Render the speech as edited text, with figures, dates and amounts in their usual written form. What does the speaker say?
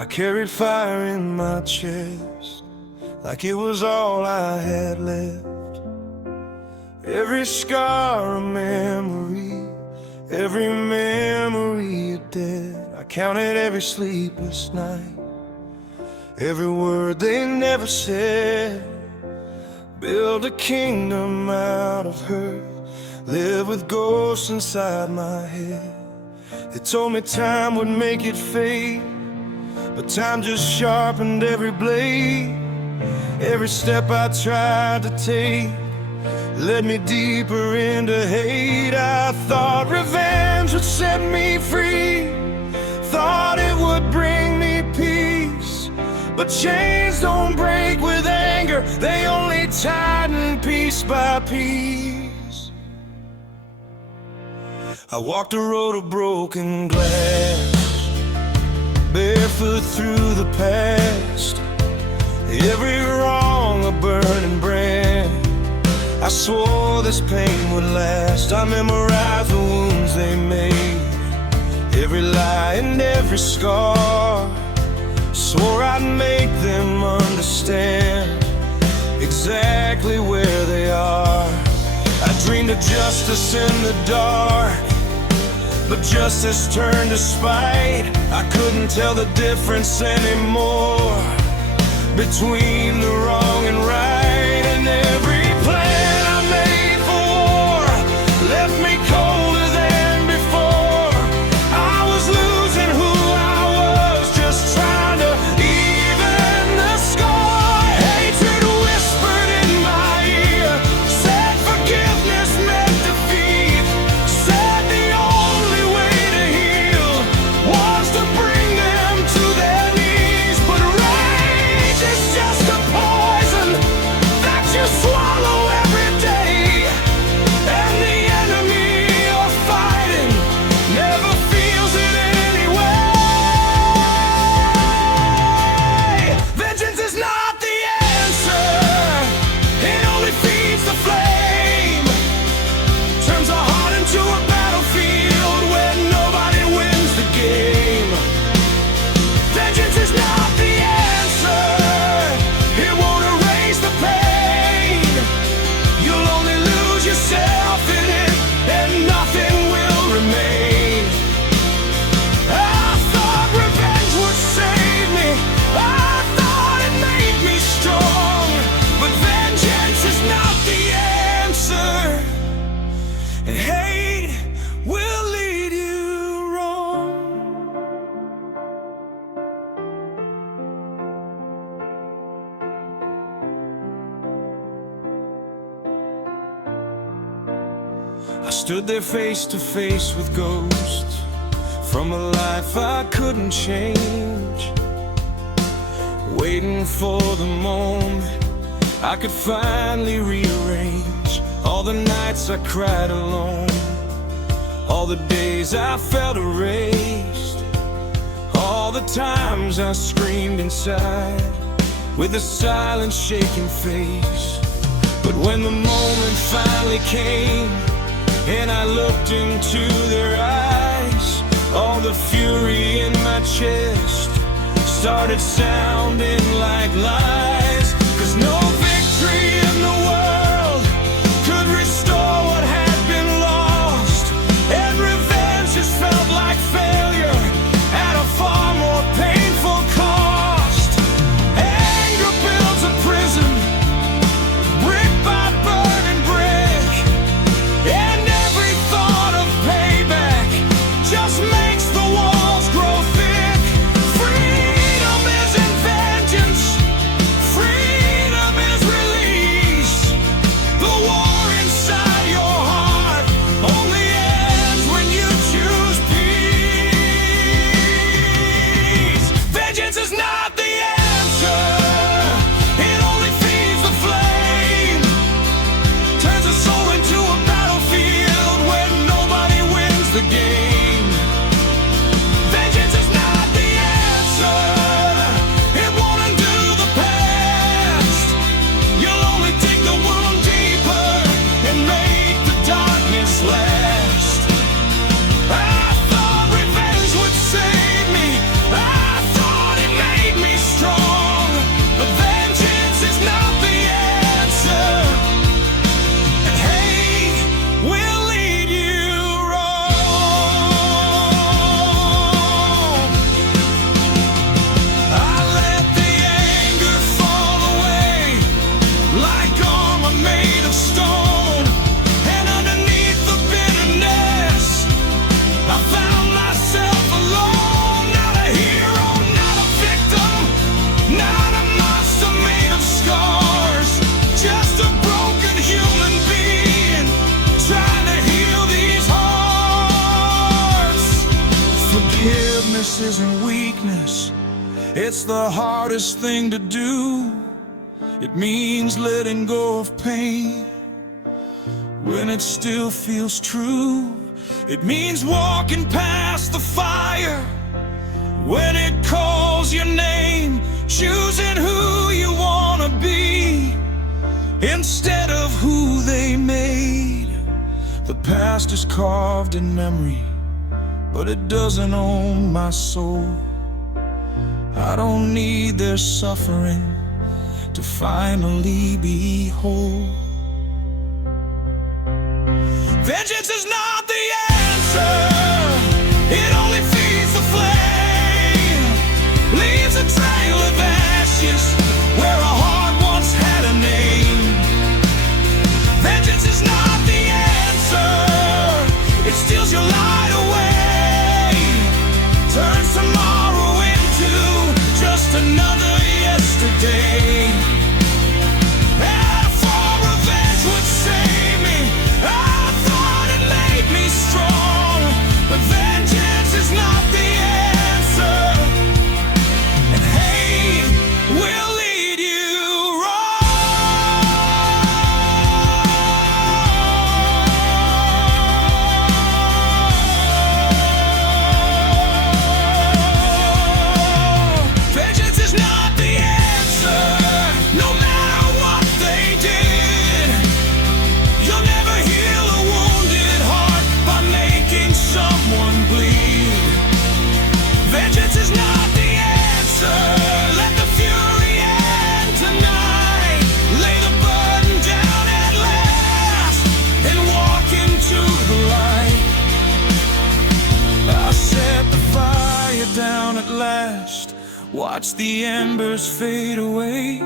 I carried fire in my chest, like it was all I had left. Every scar a memory, every memory a debt. I counted every sleepless night, every word they never said. Build a kingdom out of hurt, live with ghosts inside my head. They told me time would make it fade, but time just sharpened every blade. Every step I tried to take led me deeper into hate. I thought revenge would set me free, thought it would bring me peace. But chains don't break with anger, they only tighten piece by piece. I walked a road of broken glass, barefoot through the past. Every wrong a burning brand, I swore this pain would last. I memorized the wounds they made, every lie and every scar. Swore I'd make them understand exactly where they are. I dreamed of justice in the dark, but justice turned to spite. I couldn't tell the difference anymore between the wrong and right. And every plan I made for war left me colder than before. I was losing who I was, just trying to even the score. Hatred whispered in my ear, said forgiveness meant defeat, said the only way to heal was to bring them to their knees. But rage is just a poison that you swallow every day, and the enemy you're fighting never feels it anyway. Vengeance is not the answer, it only feeds the flame, turns a heart into a battlefield where nobody wins the game. Vengeance is not the answer, it won't erase the pain. You'll only lose yourself in it, and nothing will remain. I thought revenge would save me, I thought it made me strong, but vengeance is not the answer, and hate will lead you wrong. I stood there face to face with ghosts from a life I couldn't change, waiting for the moment I could finally rearrange. All the nights I cried alone, all the days I felt erased, all the times I screamed inside with a silent shaking face. But when the moment finally came and I looked into their eyes, all the fury in my chest started sounding like lies. 'Cause no victory in the world could restore what had been lost, and revenge just felt like failure at a far more painful cost. Anger builds a prison, brick by burning brick, and every thought of payback just makes the walls grow thick. Freedom isn't vengeance, Forgiveness isn't weakness, it's the hardest thing to do. It means letting go of pain when it still feels true. It means walking past the fire when it calls your name, choosing who you wanna be instead of who they made. The past is carved in memory, but it doesn't own my soul. I don't need their suffering to finally be whole. Vengeance is not the answer, it only feeds the flame, leaves a trail of ashes where a heart once had a name. Vengeance is not the answer, it steals your light away, turns tomorrow into just another yesterday. And for revenge would save me, I thought it made me strong, but vengeance is not the answer, and hate will lead you wrong. Vengeance is not the answer, no matter what they did. You'll never heal a wounded heart by making someone bleed. Vengeance is not the answer, let the fury end tonight. Lay the burden down at last and walk into the light. I set the fire down at last, watch the embers fade away.